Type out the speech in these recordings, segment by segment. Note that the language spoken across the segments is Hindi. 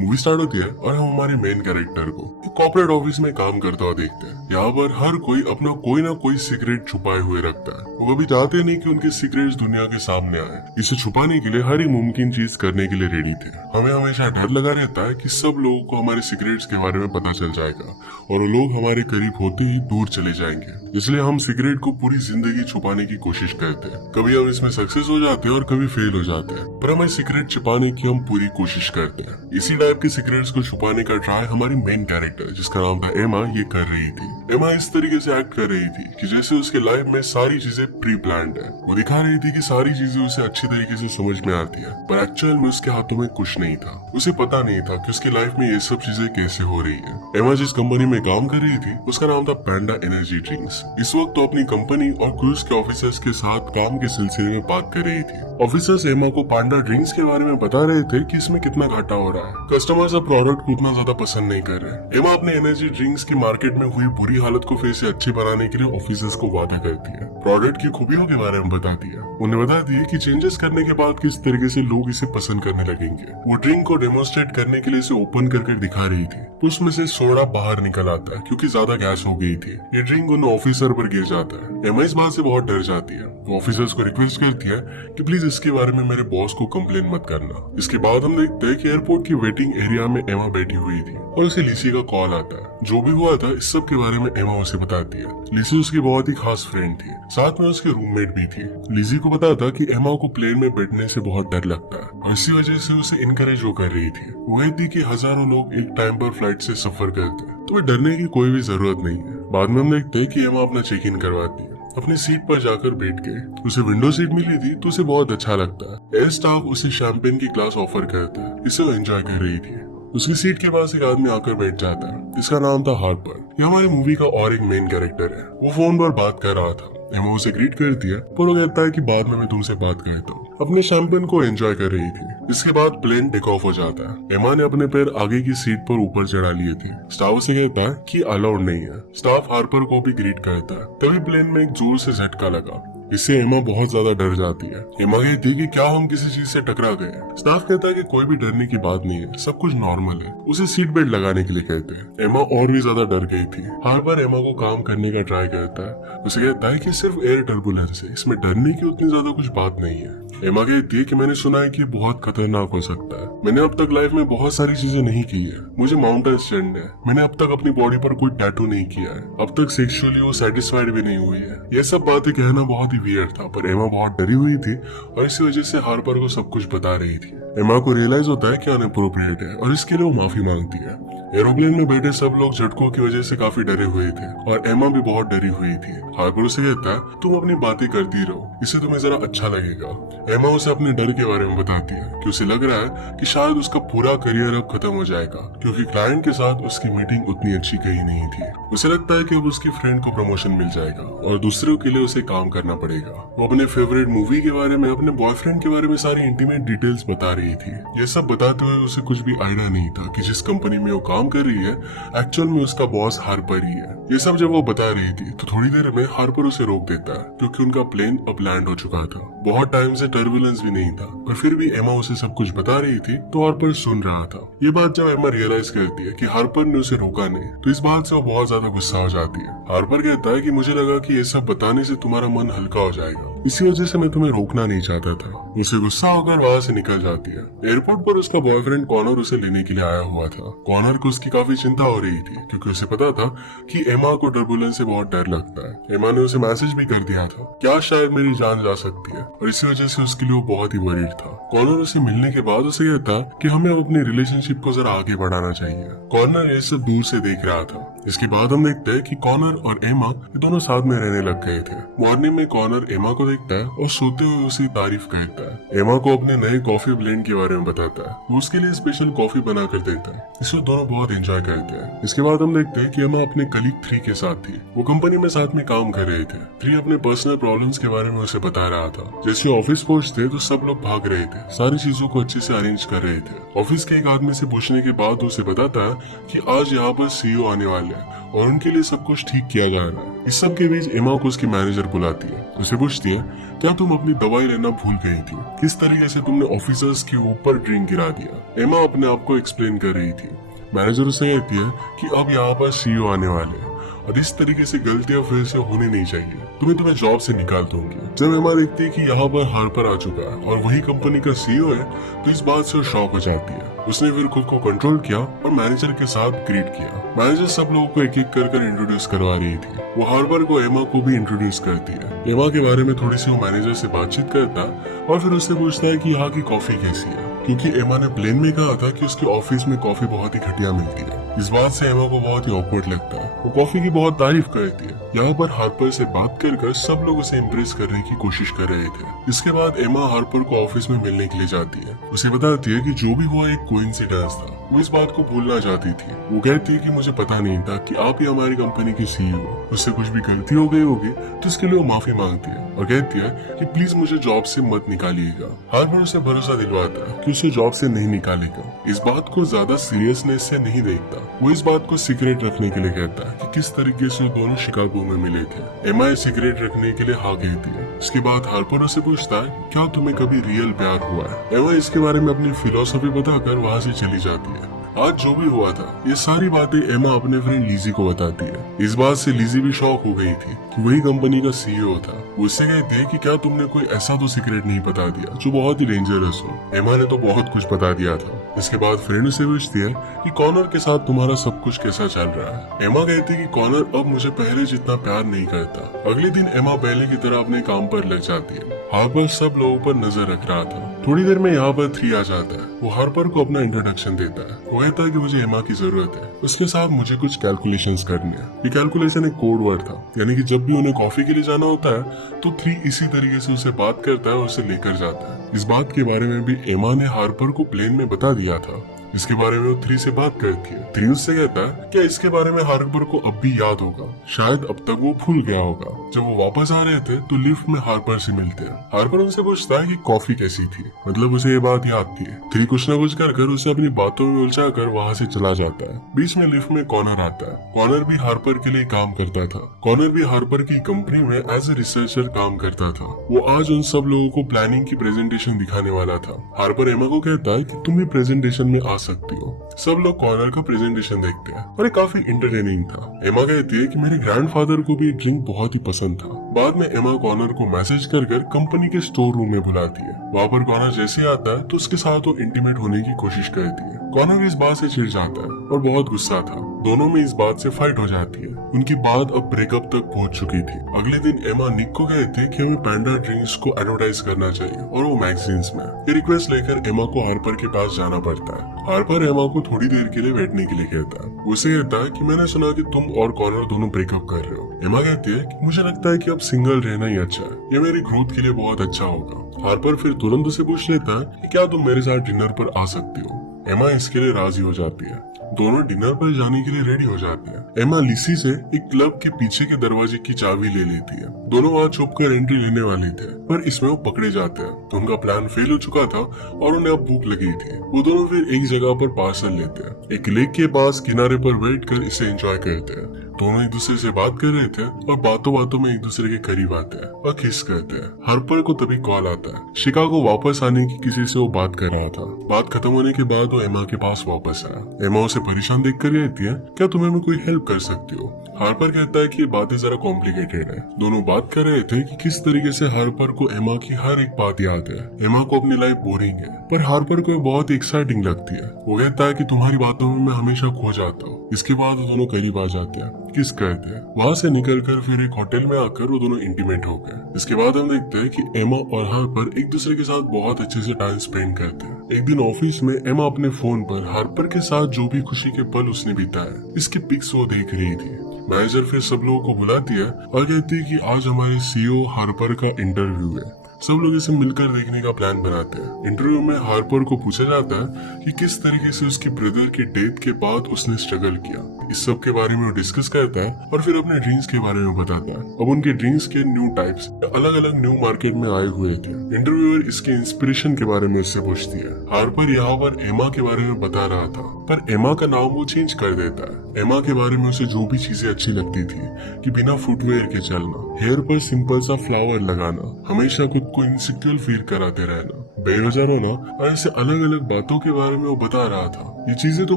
मूवी स्टार्ट होती है और हम हमारे मेन कैरेक्टर को एक कॉर्पोरेट ऑफिस में काम करता हुआ देखते हैं। यहाँ पर हर कोई अपना कोई ना कोई सीक्रेट छुपाए हुए रखता है। वो कभी चाहते नहीं कि उनके सीक्रेट्स दुनिया के सामने आए। इसे छुपाने के लिए हर एक मुमकिन चीज करने के लिए रेडी थे। हमें हमेशा डर लगा रहता है कि सब लोगों को हमारे सीक्रेट्स के बारे में पता चल जाएगा और वो लोग हमारे करीब होते ही दूर चले जाएंगे। इसलिए हम सीक्रेट को पूरी जिंदगी छुपाने की कोशिश करते हैं। कभी हम इसमें सक्सेस हो जाते हैं और कभी फेल हो जाते हैं, पर हमें सीक्रेट छुपाने की हम पूरी कोशिश करते हैं। इसी टाइप के सीक्रेट्स को छुपाने का ट्राई हमारी मेन कैरेक्टर, जिसका नाम था एमा, ये कर रही थी। एमा इस तरीके से एक्ट कर रही थी कि जैसे उसके लाइफ में सारी चीजें प्री प्लान्ड है। वो दिखा रही थी कि सारी चीजें उसे अच्छी तरीके से समझ में आती है, पर एक्चुअल में उसके हाथों में कुछ नहीं था। उसे पता नहीं था कि उसकी लाइफ में ये सब चीजें कैसे हो रही है। एमा जिस कंपनी में काम कर रही थी उसका नाम था पैंडा एनर्जी ड्रिंक्स। इस वक्त तो अपनी कंपनी और क्रूज के ऑफिसर्स के साथ काम के सिलसिले में बात कर रही थी। ऑफिसर्स एमा को पांडा ड्रिंक्स के बारे में बता रहे थे कि इसमें कितना घाटा हो रहा है। कस्टमर्स अब प्रोडक्ट को उतना ज्यादा पसंद नहीं कर रहे। एमा अपने एनर्जी ड्रिंक्स की मार्केट में हुई बुरी हालत को फिर से अच्छी बनाने के लिए ऑफिसर्स को वादा करती है। प्रोडक्ट की खूबियों के बारे में बताती है। उन्हें बताती है कि चेंजेस करने के बाद किस तरीके से लोग इसे पसंद करने लगेंगे। वो ड्रिंक को डेमोन्स्ट्रेट करने के लिए इसे ओपन करके दिखा रही थी। उसमें से सोडा बाहर निकल आता है क्योंकि ज्यादा गैस हो गई थी। ये ड्रिंक उन ऑफिसर पर गिर जाता है। एमा इस बात से बहुत डर जाती है। वो ऑफिसर्स को रिक्वेस्ट करती है कि प्लीज इसके बारे में मेरे बॉस को कंप्लेन मत करना। इसके बाद हम देखते हैं कि एयरपोर्ट की वेटिंग एरिया में एमा बैठी हुई थी और उसे लिसी का कॉल आता है। जो भी हुआ था इस सब के बारे में एमा उसे बताती है। लिसी उसकी बहुत ही खास फ्रेंड थी, साथ में उसकी रूममेट भी थी। लिजी को पता था कि एमा को प्लेन में बैठने से बहुत डर लगता है और इसी वजह से उसे इनकरेज वो कर रही थी। वो थी कि हजारों लोग एक टाइम पर फ्लाइट से सफर करते हैं, तो डरने की कोई भी जरूरत नहीं है। बाद में हम देखते हैं कि एमा अपना चेक इन करवाती है। अपनी सीट पर जाकर बैठ के उसे विंडो सीट मिली थी तो उसे बहुत अच्छा लगता है। एयर स्टाफ उसे शैंपेन की ग्लास ऑफर करता है। इसे वो एंजॉय कर रही थी। उसकी सीट के पास एक आदमी आकर बैठ जाता है। इसका नाम था हार्पर। ये हमारी मूवी का और एक मेन कैरेक्टर है। वो फोन पर बात कर रहा था। एमा उसे ग्रीट करती है पर वो कहता है कि बाद में मैं तुमसे बात करता हूँ। अपने शैंपेन को एंजॉय कर रही थी। इसके बाद प्लेन टेक ऑफ हो जाता है। एमा ने अपने पैर आगे की सीट पर ऊपर चढ़ा लिए थे। स्टाफ उसे कहता है कि अलाउड नहीं है। स्टाफ हार्पर को भी ग्रीट करता है। तभी प्लेन में एक जोर से झटका लगा। इससे एमा बहुत ज्यादा डर जाती है। एमा कहती है कि क्या हम किसी चीज से टकरा गए। स्टाफ कहता है कि कोई भी डरने की बात नहीं है, सब कुछ नॉर्मल है। उसे सीट बेल्ट लगाने के लिए कहते हैं। एमा और भी ज्यादा डर गई थी। हार्पर एमा को काम करने का ट्राई करता है। उसे कहता है कि सिर्फ एयर टर्बुलेंस है, इसमें डरने की उतनी ज्यादा कुछ बात नहीं है। एमा कहती है कि मैंने सुना है कि बहुत खतरनाक हो सकता है। मैंने अब तक लाइफ में बहुत सारी चीजें नहीं की है। मुझे माउंटेन्स चढ़ने हैं। मैंने अब तक अपनी बॉडी पर कोई टैटू नहीं किया है। अब तक सेक्सुअली वो सेटिस्फाइड भी नहीं हुई है। ये सब बातें कहना बहुत ही वियर्ड था, पर एमा बहुत डरी हुई थी और इसी वजह से हार्पर को सब कुछ बता रही थी। एमा को रियलाइज होता है कि अनअप्रोप्रिएट है और इसके लिए वो माफी मांगती है। एरोप्लेन में बैठे सब लोग झटकों की वजह से काफी डरे हुए थे और एमा भी बहुत डरी हुई थी। हार्पर उसे कहता है तुम अपनी बातें करती रहो, इससे तुम्हें जरा अच्छा लगेगा। एमा उसे अपने डर के बारे में बताती है कि उसे लग रहा है कि शायद उसका पूरा करियर अब खत्म हो जाएगा क्योंकि क्लाइंट के साथ उसकी मीटिंग उतनी अच्छी कहीं नहीं थी। उसे लगता है कि अब उसकी फ्रेंड को प्रमोशन मिल जाएगा और दूसरों के लिए उसे काम करना पड़ेगा। वो अपने फेवरेट मूवी के बारे में, अपने बॉयफ्रेंड के बारे में सारी इंटीमेट डिटेल्स बता रही थी। ये सब बताते हुए उसे कुछ भी आइडिया नहीं था कि जिस कंपनी में वो काम कर रही है एक्चुअल में उसका बॉस हार्पर ही है। ये सब जब वो बता रही थी तो थोड़ी देर में हार्पर उसे रोक देता है क्योंकि उनका प्लेन अब लैंड हो चुका था। बहुत टाइम से टर्बुलेंस भी नहीं था, पर फिर भी एमा उसे सब कुछ बता रही थी तो हार्पर सुन रहा था। ये बात जब एमा रियलाइज करती है कि हार्पर ने उसे रोका नहीं, तो इस बात से वो बहुत ज्यादा गुस्सा हो जाती है। हार्पर कहता है कि मुझे लगा कि ये सब बताने से तुम्हारा मन हल्का हो जाएगा, इसी वजह से मैं तुम्हें रोकना नहीं चाहता था। उसे गुस्सा होकर वहाँ से निकल जाती है। एयरपोर्ट पर उसका बॉयफ्रेंड कॉनर उसे लेने के लिए आया हुआ था। कॉनर को उसकी काफी चिंता हो रही थी क्योंकि उसे पता था कि एमा को टर्बुलेंस से बहुत डर लगता है। एमा ने उसे मैसेज भी कर दिया था क्या शायद मेरी जान जा सकती है और इसी वजह से उसके लिए वो बहुत ही वरीड था। कॉनर उसे मिलने के बाद उसे कहता कि हमें अब अपनी रिलेशनशिप को जरा आगे बढ़ाना चाहिए। कॉनर ये सब दूर से देख रहा था। इसके बाद हम देखते हैं कि कॉनर और एमा दोनों साथ में रहने लग गए थे। मॉर्निंग में कॉनर एमा को देखता है और सोते हुए उसकी तारीफ करता है। एमा को अपने नए कॉफी ब्लेंड के बारे में बताता है। वो उसके लिए स्पेशल कॉफी बना कर देता है। इसे दोनों बहुत एंजॉय करते हैं। इसके बाद हम देखते हैं कि एमा अपने कलीग 3 के साथ थी। वो कंपनी में साथ में काम कर रहे थे। 3 अपने पर्सनल प्रॉब्लम्स के बारे में उसे बता रहा था। जैसे ऑफिस पहुंचते तो सब लोग भाग रहे थे, सारी चीजों को अच्छे से अरेंज कर रहे थे। ऑफिस के एक आदमी से पूछने के बाद उसे बताता है कि आज यहाँ पर सीईओ आने वाले हैं और उनके लिए सब कुछ ठीक किया जा रहा है। इस सब के बीच एमा को उसकी मैनेजर बुलाती है, उसे पूछती है क्या तुम अपनी दवाई लेना भूल गई थी, किस तरीके से तुमने ऑफिसर्स के ऊपर ड्रिंक गिरा दिया। एमा अपने आप को एक्सप्लेन कर रही थी। मैनेजर उसे कहती है कि अब यहाँ पर सीईओ आने वाले हैं और इस तरीके से गलतियां फिर से होनी नहीं चाहिए, तुम्हें जॉब से निकाल दूंगी। जब एमा देखती है कि यहाँ पर हार्पर आ चुका है और वही कंपनी का सीईओ है तो इस बात से शॉक हो जाती है। उसने फिर खुद को कंट्रोल किया और मैनेजर के साथ ग्रीट किया। मैनेजर सब लोगों को एक एक कर इंट्रोड्यूस करवा रही थी। वो हार्पर को एमा को भी इंट्रोड्यूस करती है। एमा के बारे में थोड़ी सी वो मैनेजर से बातचीत करता और फिर उससे पूछता है कि यहाँ की कॉफी कैसी है, क्योंकि एमा ने प्लेन में कहा था कि उसके ऑफिस में कॉफी बहुत ही घटिया मिलती है। इस बात से एमा को बहुत ही ऑकवर्ड लगता है। वो कॉफी की बहुत तारीफ करती है। यहाँ पर हार्पर से बात कर सब लोग उसे इम्प्रेस करने की कोशिश कर रहे थे। इसके बाद एमा हार्पर को ऑफिस में मिलने के लिए जाती है। उसे बताती है कि जो भी हुआ एक कोइंसिडेंस था, वो इस बात को भूलना चाहती थी। वो कहती है कि मुझे पता नहीं था कि आप ही हमारी कंपनी की सीईओ हो। उससे कुछ भी गलती हो गई होगी तो इसके लिए वो माफी मांगती है और कहती है कि प्लीज मुझे जॉब से मत निकालिएगा। हार्पर उसे भरोसा दिलवाता है कि उसे जॉब से नहीं निकालेगा। इस बात को ज्यादा सीरियसनेस से नहीं देखता। वो इस बात को सीक्रेट रखने के लिए कहता है कि किस तरीके से दोनों शिकागो में मिले थे। एमा सीक्रेट रखने के लिए हाँ कहती है। इसके बाद हार्पर उसे पूछता है क्या तुम्हें कभी रियल प्यार हुआ है। एमा इसके बारे में अपनी फिलोसफी बताकर वहाँ से चली जाती है। आज जो भी हुआ था ये सारी बातें एमा अपने फ्रेंड लिजी को बताती है। इस बात से लिजी भी शॉक हो गई थी कि वही कंपनी का सीईओ था। वो उससे कहती है कि क्या तुमने कोई ऐसा तो सीक्रेट नहीं बता दिया जो बहुत ही डेंजरस हो। एमा ने तो बहुत कुछ बता दिया था। इसके बाद फ्रेंड उसे पूछती है कि कॉनर के साथ तुम्हारा सब कुछ कैसा चल रहा है। एमा कहती है कि कॉनर अब मुझे पहले जितना प्यार नहीं करता। अगले दिन एमा पहले की तरह अपने काम पर लग जाती है। हार्पर सब लोगों पर नजर रख रहा था। थोड़ी देर में यहाँ पर 3 आ जाता है। वो हार्पर को अपना इंट्रोडक्शन देता है। वो कहता है कि मुझे एमा की जरूरत है, उसके साथ मुझे कुछ कैलकुलेशंस करनी है। ये कैलकुलेशन एक कोड वर्ड था, यानी कि जब भी उन्हें कॉफी के लिए जाना होता है तो 3 इसी तरीके से उसे बात करता है और उसे लेकर जाता है। इस बात के बारे में भी एमा ने हार्पर को प्लेन में बता दिया था। इसके बारे में वो 3 से बात करती है। 3 उससे कहता है क्या इसके बारे में हार्पर को अब भी याद होगा, शायद अब तक वो भूल गया होगा। जब वो वापस आ रहे थे तो लिफ्ट में हार्पर से मिलते हैं। हार्पर उनसे पूछता है कि कॉफी कैसी थी, मतलब उसे ये बात याद थी। 3 कुछ न कुछ कर उसे अपनी बातों में उलझा कर वहाँ से चला जाता है। बीच में लिफ्ट में कॉनर आता है। कॉनर भी हार्पर के लिए काम करता था। कॉनर भी हार्पर की कंपनी में एज ए रिसर्चर काम करता था। वो आज उन सब लोगों को प्लानिंग की प्रेजेंटेशन दिखाने वाला था। हार्पर एमा को कहता है कि तुम भी प्रेजेंटेशन में आ सकती हो। सब लोग कॉनर का प्रेजेंटेशन देखते हैं और ये काफी इंटरटेनिंग था। एमा कहती है कि मेरे ग्रैंडफादर को भी ड्रिंक बहुत ही पसंद था। बाद में एमा कॉनर को मैसेज कर कंपनी के स्टोर रूम में बुलाती है। वहाँ पर कॉनर जैसे आता है तो उसके साथ वो इंटीमेट होने की कोशिश करती है। कॉनर भी इस बात से चिढ़ जाता है और बहुत गुस्सा था। दोनों में इस बात से फाइट हो जाती है। उनकी बात अब ब्रेकअप तक पहुंच चुकी थी। अगले दिन एमा निक को कहती है कि हमें पैंडा ड्रिंक्स को एडवर्टाइज करना चाहिए और वो मैगजीन्स में। ये रिक्वेस्ट लेकर एमा को हार्पर के पास जाना पड़ता है। हार्पर एमा को थोड़ी देर के लिए बैठने के लिए कहता है। उसे कहता है कि मैंने सुना कि तुम और कॉनर दोनों ब्रेकअप कर रहे हो। एमा कहती है कि मुझे लगता है कि अब सिंगल रहना ही अच्छा है, ये मेरी ग्रोथ के लिए बहुत अच्छा होगा। हार्पर फिर तुरंत उसे पूछ लेता है कि क्या तुम मेरे साथ डिनर पर आ सकती हो। एमा इसके लिए राजी हो जाती है। दोनों डिनर पर जाने के लिए रेडी हो जाते हैं। एमा लिसी से एक क्लब के पीछे के दरवाजे की चाबी ले लेती है। दोनों वहाँ छुप कर एंट्री लेने वाले थे, पर इसमें वो पकड़े जाते हैं। तो उनका प्लान फेल हो चुका था और उन्हें अब भूख लगी थी। वो दोनों फिर एक जगह पर पार्सल लेते हैं। एक लेक के पास किनारे पर बैठकर इसे एंजॉय करते हैं। दोनों एक दूसरे से बात कर रहे थे और बातों बातों में एक दूसरे के करीब आते हैं और किस करते हैं। हार्पर को तभी कॉल आता है। शिकागो वापस आने की किसी से वो बात कर रहा था। बात खत्म होने के बाद वो एमा के पास वापस आया। एमा उसे परेशान देख कर कहती है, क्या तुम्हें मैं कोई हेल्प कर सकती हो। हार्पर कहता है कि ये बातें जरा कॉम्प्लिकेटेड है। दोनों बात कर रहे थे कि किस तरीके से हार्पर को एमा की हर एक बात याद है। एमा को अपनी लाइफ बोरिंग है, पर हार्पर को बहुत एक्साइटिंग लगती है। वो कहता है कि तुम्हारी बातों में मैं हमेशा खो जाता हूँ। इसके बाद वो दोनों करीब आ जाते हैं, किस करते हैं। वहाँ से निकलकर फिर एक होटल में आकर वो दोनों इंटीमेट हो गए। इसके बाद हम देखते हैं कि एमा और हार्पर एक दूसरे के साथ बहुत अच्छे से टाइम स्पेंड करते हैं। एक दिन ऑफिस में एमा अपने फोन पर हार्पर के साथ जो भी खुशी के पल उसने बिताए इसकी पिक्स वो देख रही थी। मैनेजर फिर सब लोगों को बुलाती है और कहती है कि आज हमारे सीईओ हार्पर का इंटरव्यू है। सब लोग इसे मिलकर देखने का प्लान बनाते हैं। इंटरव्यू में हार्पर को पूछा जाता है कि किस तरीके से उसके ब्रदर की डेथ के बाद उसने स्ट्रगल किया। इस सब के बारे में वो डिस्कस करता है और फिर अपने ड्रीम्स के बारे में बताता है। अब उनके ड्रीम्स के न्यू टाइप्स अलग अलग न्यू मार्केट में आए हुए थे। इंटरव्यूअर इसके इंस्पिरेशन के बारे में उससे पूछती है। हार्पर यहाँ पर एमा के बारे में बता रहा था, पर एमा का नाम वो चेंज कर देता है। एमा के बारे में उसे जो भी चीजें अच्छी लगती थी कि बिना फुटवेयर के चलना, हेयर पर सिंपल सा फ्लावर लगाना, हमेशा खुद को इनसिक्योर फील कराते रहना, बेवजह रोना और ऐसे अलग अलग बातों के बारे में वो बता रहा था। ये चीजें तो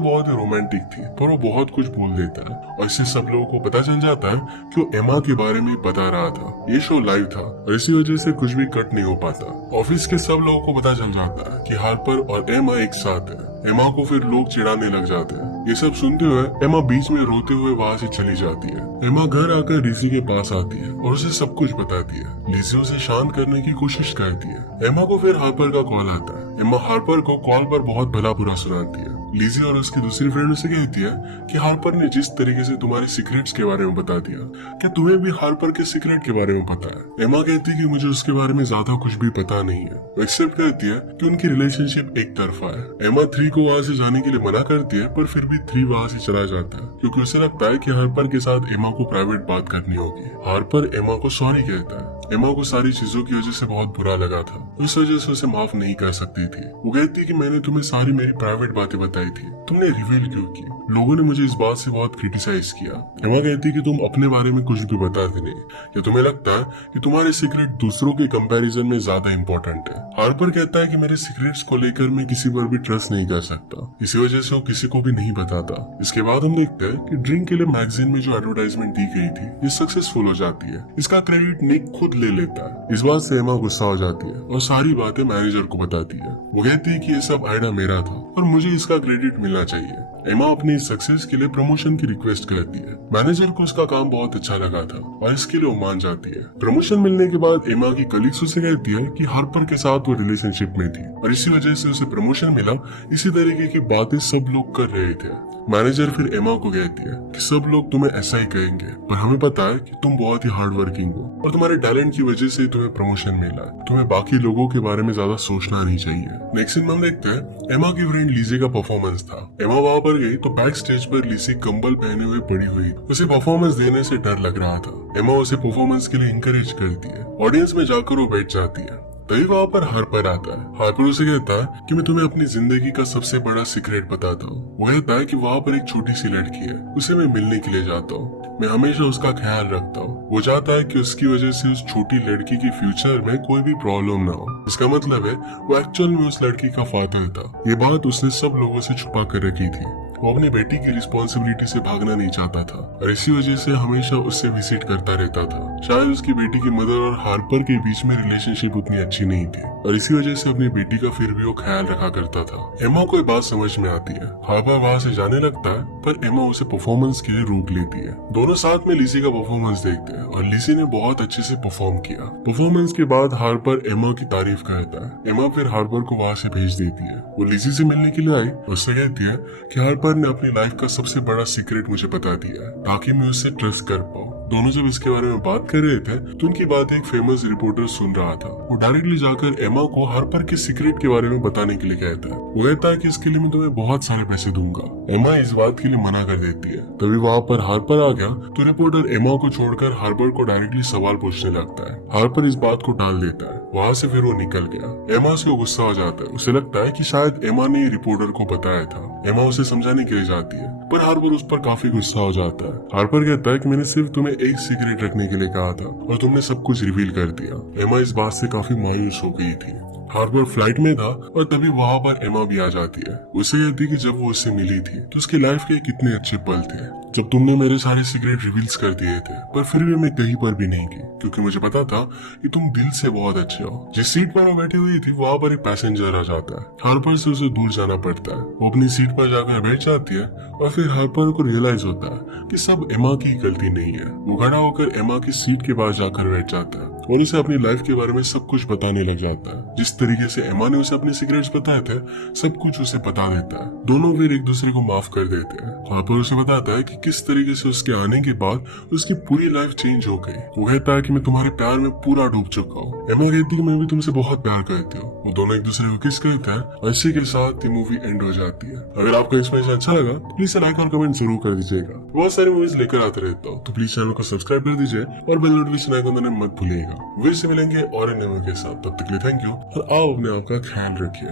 बहुत ही रोमांटिक थी, पर वो बहुत कुछ बोल देता है और इससे सब लोगों को पता चल जाता है कि वो एमा के बारे में बता रहा था। ये शो लाइव था और इसी वजह से कुछ भी कट नहीं हो पाता। ऑफिस के सब लोगों को पता चल जाता है कि हार्पर और एमा एक साथ है। एमा को फिर लोग चिढ़ाने लग जाते हैं। ये सब सुनते हुए एमा बीच में रोते हुए वहाँ से चली जाती है। एमा घर आकर लिज़ी के पास आती है और उसे सब कुछ बताती है। लिज़ी उसे शांत करने की कोशिश करती है। एमा को फिर हार्पर का कॉल आता है। एमा हार्पर को कॉल पर बहुत भला बुरा सुनाती है। लिज़ी और उसकी दूसरी फ्रेंड उसे कहती है कि हार्पर ने जिस तरीके से तुम्हारे सीक्रेट्स के बारे में बता दिया, क्या तुम्हें भी हार्पर के सीक्रेट के बारे में पता है? एमा कहती है कि मुझे उसके बारे में ज्यादा कुछ भी पता नहीं है। वो एक्सेप्ट करती है कि उनकी रिलेशनशिप एक तरफा है। एमा 3 को वहाँ से जाने के लिए मना करती है, पर फिर भी 3 वहाँ से चला जाता है क्योंकि उसे लगता है कि हार्पर के साथ एमा को प्राइवेट बात करनी होगी। हार्पर एमा को सॉरी कहता है। एमा को सारी चीजों की वजह से बहुत बुरा लगा था, इस वजह से उसे माफ नहीं कर सकती थी। वो कहती है कि मैंने तुम्हें सारी मेरी प्राइवेट बातें बताई थी, तुमने रिवील क्यों की? लोगों ने मुझे इस बात से बहुत क्रिटिसाइज किया। एमा कहती है कि तुम अपने बारे में कुछ भी बताते नहीं, या तुम्हें लगता है कि तुम्हारे सीक्रेट दूसरों के कंपैरिजन में ज्यादा इंपॉर्टेंट है। हार्पर कहता है कि मेरे सीक्रेट्स को लेकर मैं किसी पर भी ट्रस्ट नहीं कर सकता, इसी वजह से वो किसी को भी नहीं बताता। इसके बाद हम देखते हैं कि ड्रिंक के लिए मैगजीन में जो एडवर्टाइजमेंट दी गई थी ये सक्सेसफुल हो जाती है। इसका क्रेडिट निक खुद ले लेता है। इस बात से एमा गुस्सा हो जाती है और सारी बातें मैनेजर को बताती है। वो कहती है कि ये सब आइडिया मेरा था और मुझे इसका क्रेडिट मिलना चाहिए। एमा अपनी सक्सेस के लिए प्रमोशन की रिक्वेस्ट करती है। मैनेजर को उसका काम बहुत अच्छा लगा था और इसके लिए वो मान जाती है। प्रमोशन मिलने के बाद एमा की कलीग्स उसे कहती है कि हार्पर के साथ वो रिलेशनशिप में थी और इसी वजह से उसे प्रमोशन मिला। इसी तरीके की बातें सब लोग कर रहे थे। मैनेजर फिर एमा को कहती है कि सब लोग तुम्हें ऐसा ही कहेंगे, पर हमें पता है कि तुम बहुत ही हार्ड वर्किंग हो और तुम्हारे टैलेंट की वजह से तुम्हें प्रमोशन मिला। तुम्हें बाकी लोगों के बारे में ज्यादा सोचना नहीं चाहिए। नेक्स्ट सीन में हम देखते हैं एमा की फ्रेंड लिज़ी का परफॉर्मेंस था। एमा वहाँ पर गई तो बैक स्टेज पर लिज़ी कंबल पहने हुए पड़ी हुई। उसे परफॉर्मेंस देने से डर लग रहा था। एमा उसे परफॉर्मेंस के लिए इंकरेज करती है। ऑडियंस में जाकर वो बैठ जाती है। तभी वहाँ पर हार्पर आता है। हार्पर उसे कहता है कि मैं तुम्हें अपनी जिंदगी का सबसे बड़ा सीक्रेट बताता हूँ। वो कहता है कि वहाँ पर एक छोटी सी लड़की है, उसे मैं मिलने के लिए जाता हूँ। मैं हमेशा उसका ख्याल रखता हूँ। वो चाहता है कि उसकी वजह से उस छोटी लड़की की फ्यूचर में कोई भी प्रॉब्लम ना हो। इसका मतलब है वो एक्चुअल में उस लड़की का फादर था। ये बात उसने सब लोगों से छुपा कर रखी थी। वो अपनी बेटी की रिस्पॉन्सिबिलिटी से भागना नहीं चाहता था और इसी वजह से हमेशा उससे विजिट करता रहता था। शायद उसकी बेटी की मदर और हार्पर के बीच में रिलेशनशिप उतनी अच्छी नहीं थी और इसी वजह से अपनी बेटी का फिर भी वो ख्याल रखा करता था। एमा को ये बात समझ में आती है। हार्पर वहाँ से जाने लगता है, पर एमा उसे परफॉर्मेंस के लिए रोक लेती है। दोनों साथ में लिज़ी का परफॉर्मेंस देखते हैं और लिज़ी ने बहुत अच्छे से परफॉर्म किया। परफॉर्मेंस के बाद हार्पर एमा की तारीफ करता है। एमा फिर हार्पर को वहाँ से भेज देती है। वो लिज़ी से मिलने के लिए आई, उससे कहती है कि हार्पर ने अपनी लाइफ का सबसे बड़ा सीक्रेट मुझे बता दिया है ताकि मैं उससे ट्रस्ट कर पाऊँ। दोनों जब इसके बारे में बात कर रहे थे तो उनकी बात एक फेमस रिपोर्टर सुन रहा था। वो डायरेक्टली जाकर एमा को हार्पर के सीक्रेट के बारे में बताने के लिए कहता है। वो कहता है कि इसके लिए मैं तुम्हें बहुत सारे पैसे दूंगा। एमा इस बात के लिए मना कर देती है। तभी वहाँ पर हार्पर आ गया तो रिपोर्टर एमा को छोड़कर हार्पर को डायरेक्टली सवाल पूछने लगता है। हार्पर इस बात को टाल देता है। वहाँ से फिर वो निकल गया। एमा से गुस्सा हो जाता है। उसे लगता है कि शायद एमा ने रिपोर्टर को बताया था। एमा उसे समझाने के लिए जाती है, पर हार्पर उस पर काफी गुस्सा हो जाता है। हार्पर कहता है कि मैंने सिर्फ तुम्हें एक सीक्रेट रखने के लिए कहा था और तुमने सब कुछ रिवील कर दिया। एमा इस बात से काफी मायूस हो गई थी। हार्पर फ्लाइट में था और तभी वहाँ पर एमा भी आ जाती है। उसे कहती है कि जब वो उससे मिली थी तो उसके लाइफ के कितने अच्छे पल थे, जब तुमने मेरे सारे सीक्रेट रिवील्स कर दिए थे, पर फिर भी मैं कहीं पर भी नहीं गई क्योंकि मुझे पता था कि तुम दिल से बहुत अच्छे हो। जिस सीट पर वो बैठी हुई थी वहाँ पर एक पैसेंजर आ जाता है। हार्पर से उसे दूर जाना पड़ता है। वो अपनी सीट पर जाकर बैठ जाती है और फिर हार्पर को रियलाइज होता है कि सब एमा की गलती नहीं है। वो खड़ा होकर एमा की सीट के पास जाकर बैठ जाता है और उसे अपनी लाइफ के बारे में सब कुछ बताने लग जाता है। जिस तरीके से एमा ने उसे अपने सीक्रेट्स बताए थे सब कुछ उसे बता देता है। दोनों फिर एक दूसरे को माफ कर देते हैं। वहाँ पर उसे बताता है कि किस तरीके से उसके आने के बाद उसकी पूरी लाइफ चेंज हो गई। वो कहता है कि मैं तुम्हारे प्यार में पूरा डूब चुका हूँ। एमा कहती है मैं भी तुमसे बहुत प्यार करती हूँ। वो दोनों एक दूसरे को किस करते हैं और इसी के साथ ये मूवी एंड हो जाती है। अगर आपको एक्सप्लेनेशन अच्छा लगा प्लीज लाइक और कमेंट जरूर कर दीजिएगा। बहुत सारी मूवीज लेकर आते रहता हूँ तो प्लीज चैनल को सब्सक्राइब कर दीजिए और बेल नोटिफिकेशन आइकन दबाना मत भूलिएगा। फिर से मिलेंगे और इन मूवी के साथ, तब तक के लिए थैंक यू और आप अपने आप का ख्याल रखिए।